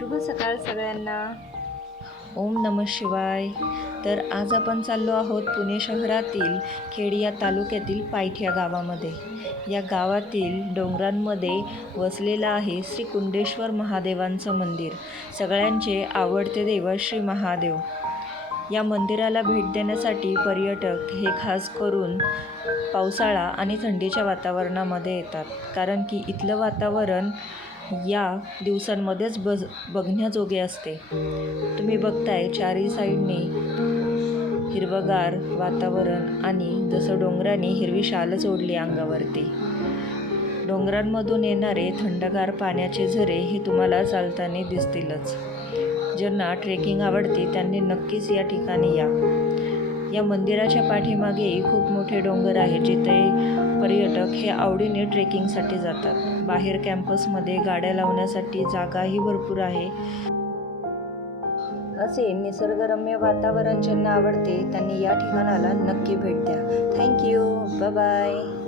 शुभ सकाळ सगळ्यांना. ओम नम शिवाय. तर आज आपण चाललो आहोत पुणे शहरातील खेड या तालुक्यातील पायठ या गावामध्ये. या गावातील डोंगरांमध्ये वसलेलं आहे श्री कुंडेश्वर महादेवांचं मंदिर. सगळ्यांचे आवडते देव श्री महादेव. या मंदिराला भेट देण्यासाठी पर्यटक हे खास करून पावसाळा आणि थंडीच्या वातावरणामध्ये येतात. कारण की इथलं वातावरण या दिवसांमध्येच बज बघण्याजोगे असते. तुम्ही बघताय चारही साईडने हिरवगार वातावरण आणि जसं डोंगराने हिरवी शालच ओढली अंगावरती. डोंगरांमधून येणारे थंडगार पाण्याचे झरे हे तुम्हाला चालताना दिसतीलच. ज्यांना ट्रेकिंग आवडते त्यांनी नक्कीच या ठिकाणी या. या मंदिराच्या पाठीमागे खूप मोठे डोंगर आहे जिथे पर्यटक हे आवडीने ट्रेकिंगसाठी जातात. बाहेर कॅम्पसमध्ये गाड्या लावण्यासाठी जागाही भरपूर आहे. असे निसर्गरम्य वातावरण ज्यांना आवडते त्यांनी या ठिकाणाला नक्की भेट द्या. Thank you bye.